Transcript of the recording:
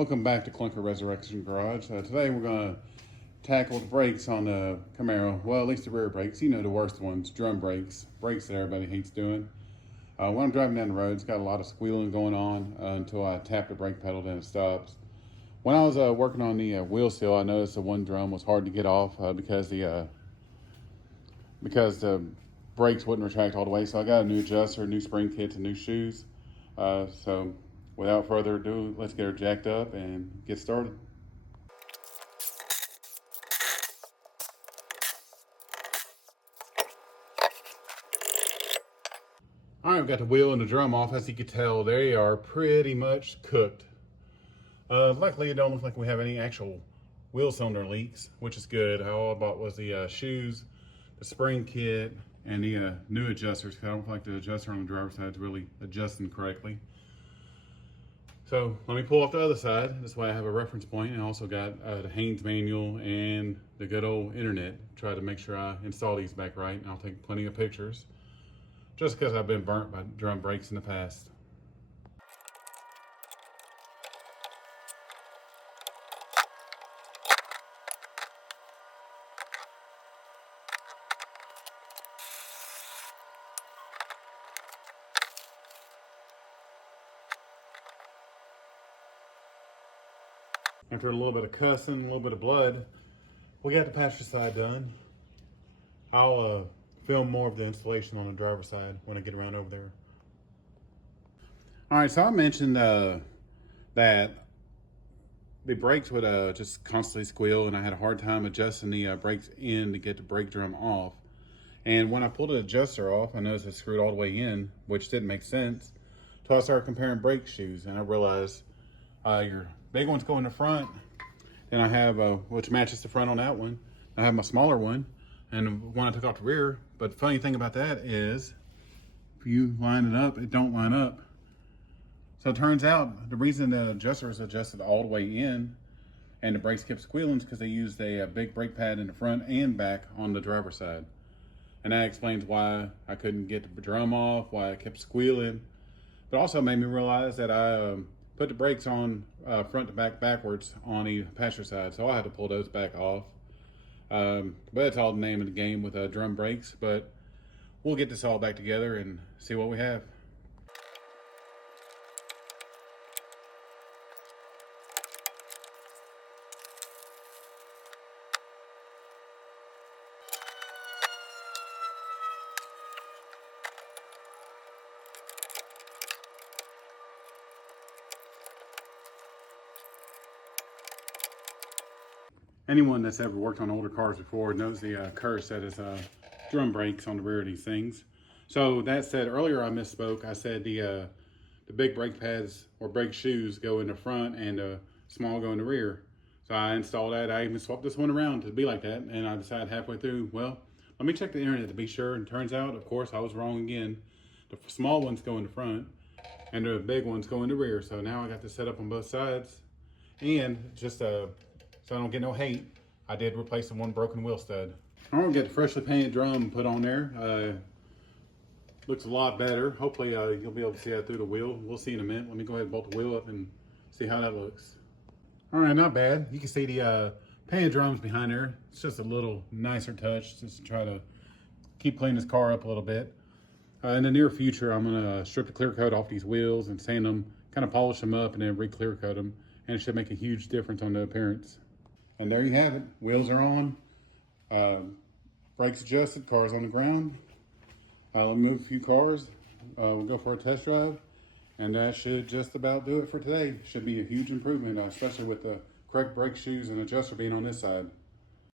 Welcome back to Clunker Resurrection Garage. Today we're going to tackle the brakes on the Camaro. Well, at least the rear brakes. You know, the worst ones, drum brakes. Brakes that everybody hates doing. When I'm driving down the road, it's got a lot of squealing going on until I tap the brake pedal, then it stops. When I was working on the wheel seal, I noticed the one drum was hard to get off because the brakes wouldn't retract all the way. So I got a new adjuster, new spring kits, and new shoes. So without further ado, let's get her jacked up and get started. All right, we've got the wheel and the drum off. As you can tell, they are pretty much cooked. Luckily, it don't look like we have any actual wheel cylinder leaks, which is good. All I bought was the shoes, the spring kit, and the new adjusters. I don't feel like the adjuster on the driver's side is really adjusting correctly. So let me pull off the other side. This way I have a reference point, and I also got the Haynes manual and the good old internet. Try to make sure I install these back right, and I'll take plenty of pictures, just because I've been burnt by drum brakes in the past. After a little bit of cussing, a little bit of blood, we got the passenger side done. I'll film more of the installation on the driver's side when I get around over there. All right, so I mentioned that the brakes would just constantly squeal, and I had a hard time adjusting the brakes in to get the brake drum off. And when I pulled the adjuster off, I noticed it screwed all the way in, which didn't make sense. So I started comparing brake shoes, and I realized your big ones go in the front, and I have which matches the front on that one. I have my smaller one, and one I took off the rear. But the funny thing about that is, if you line it up, it don't line up. So it turns out the reason the adjuster is adjusted all the way in and the brakes kept squealing is because they used a big brake pad in the front and back on the driver's side. And that explains why I couldn't get the drum off, why it kept squealing. But also made me realize that I put the brakes on front to back backwards on the passenger side, so I had to pull those back off. But it's all the name of the game with drum brakes. But we'll get this all back together and see what we have. Anyone that's ever worked on older cars before knows the curse that is drum brakes on the rear of these things. So that said, earlier I misspoke. I said the big brake pads or brake shoes go in the front and the small go in the rear. So I installed that. I even swapped this one around to be like that, and I decided halfway through, well, let me check the internet to be sure. And turns out, of course, I was wrong again. The small ones go in the front and the big ones go in the rear. So now I got this set up on both sides. And just so I don't get no hate, I did replace the one broken wheel stud. I'm gonna get the freshly painted drum put on there. Looks a lot better. Hopefully you'll be able to see that through the wheel. We'll see in a minute. Let me go ahead and bolt the wheel up and see how that looks. All right, not bad. You can see the painted drums behind there. It's just a little nicer touch, just to try to keep cleaning this car up a little bit. In the near future, I'm gonna strip the clear coat off these wheels and sand them, kind of polish them up, and then re-clear coat them. And it should make a huge difference on the appearance. And there you have it. Wheels are on, brakes adjusted, car's on the ground. Let me move a few cars. We'll go for a test drive. And that should just about do it for today. Should be a huge improvement, especially with the correct brake shoes and adjuster being on this side.